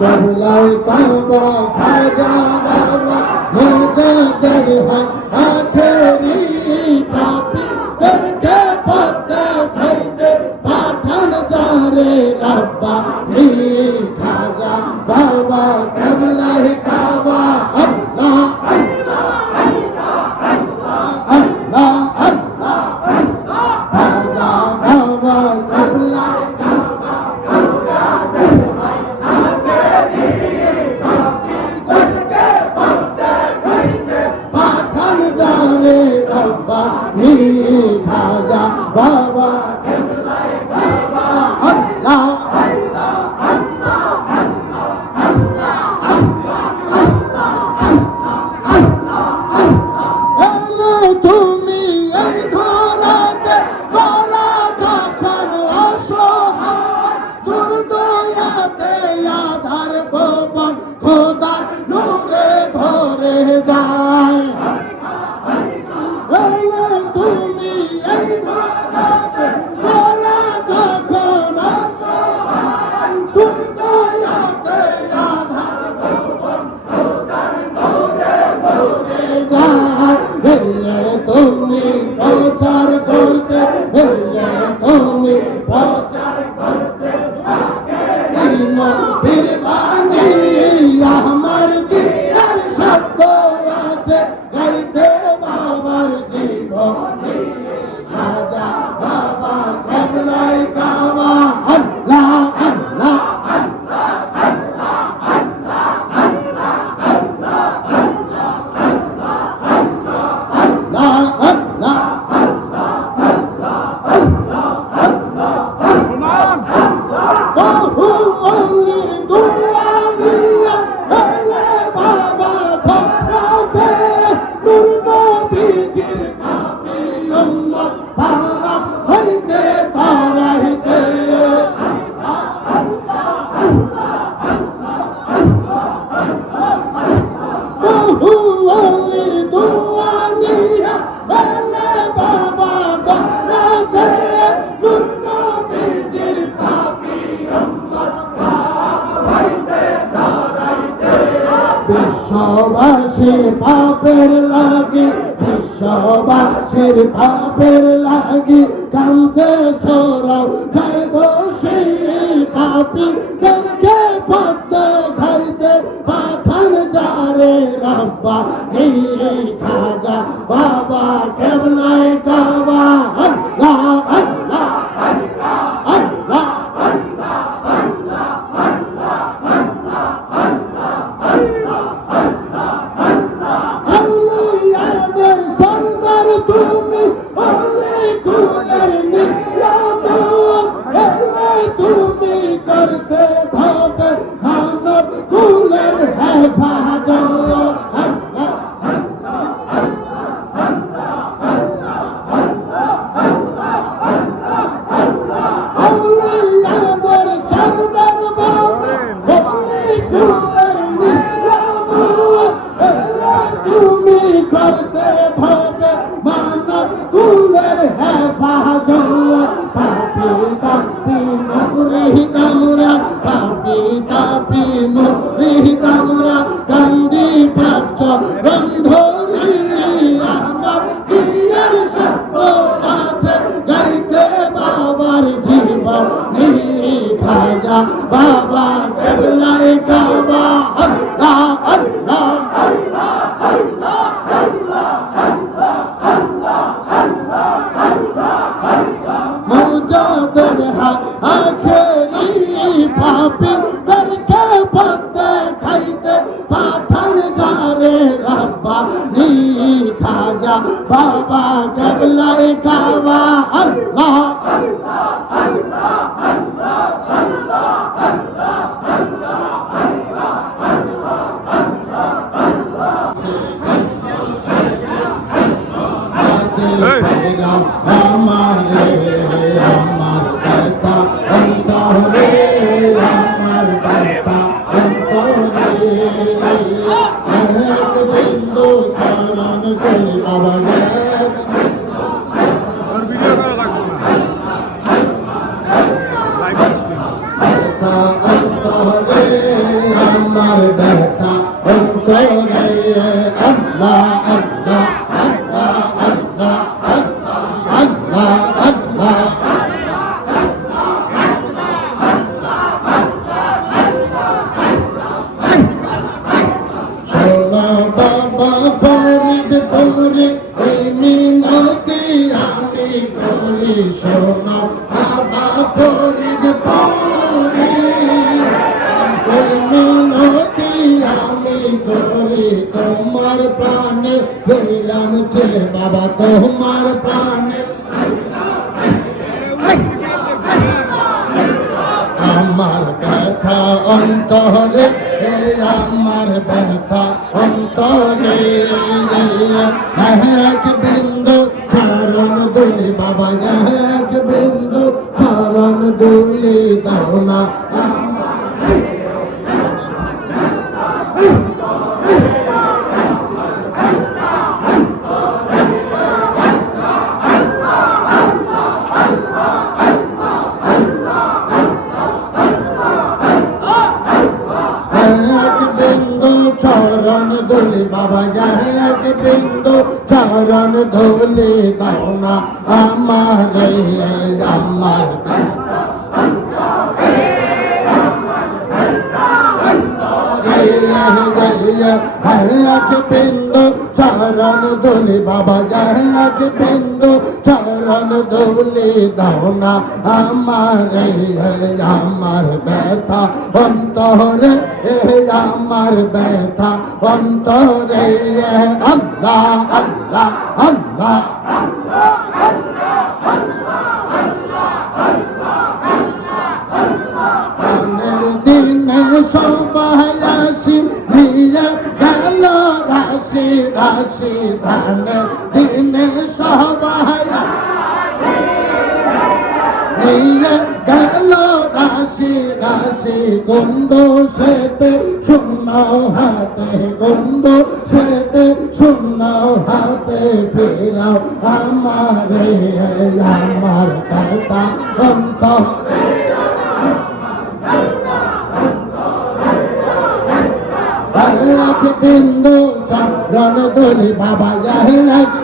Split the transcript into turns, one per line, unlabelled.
কেবলায় কাবা খাজা বাবা মুজাদের হাত আখেরি পাপি। করকে পদ্মা খাইতে পাঠান যারে রাব্বা। নি খাজা বাবা কেবলায় ভবন খোদার নূরে ভরে যায় বিশ্ববাসীর পাপের লাগি, বিশ্ববাসীর পাপের লাগি কান্তে সরাও যাই বসে পাপি জনকে পদ্ম খাইতে পাঠান যারে রাব্বা, এই খাজা, বাবা কেবলাই কাবা? তুমি করতে ভাবে মানব কুলের হেফাজত। পাপি তাপি মুরি কামরা, পাপি তাপি মুরি কামরা। কান্দি পাচ্ছ গন্ধরি আমার বিয়ের সত্য আছে, গাইতে বাবার জীবন খাজা। বাবা আল্লাহ মুজাদের হাত আখেরি পাপি দরকে পদ্মে খাইতে পাঠান যারে রাব্বা নি খাজা। আমার ব্যথা অন্তরে আল্লাহ রইলাম যে বাবা তোমার প্রাণে আমার ব্যথা অন্তরে আমার ব্যথা অন্তরে। এক বিন্দু চরণ দুলি, বাবা, এক বিন্দু চরণ দুলি দাও চরণ ধুলি দাও না আমার আমার হরিয়া বিন্দু চরণ দোলে বাবা এক বিন্দু। চরণ দোলে দাও না আমার আমার ব্যথা। অন্তরে আমার ব্যথা। অন্তরে আল্লাহ আল্লাহ আল্লাহ দিনের দিনে সবাই নিয়ে গেল রাশি রাশি গন্ড সেতে শূন্য হাতে গন্ড সেতে শূন্য হাতে ফেরাও আমার আমার কথা অন্ত। বিন্দু চরণ দুলি বাবা এক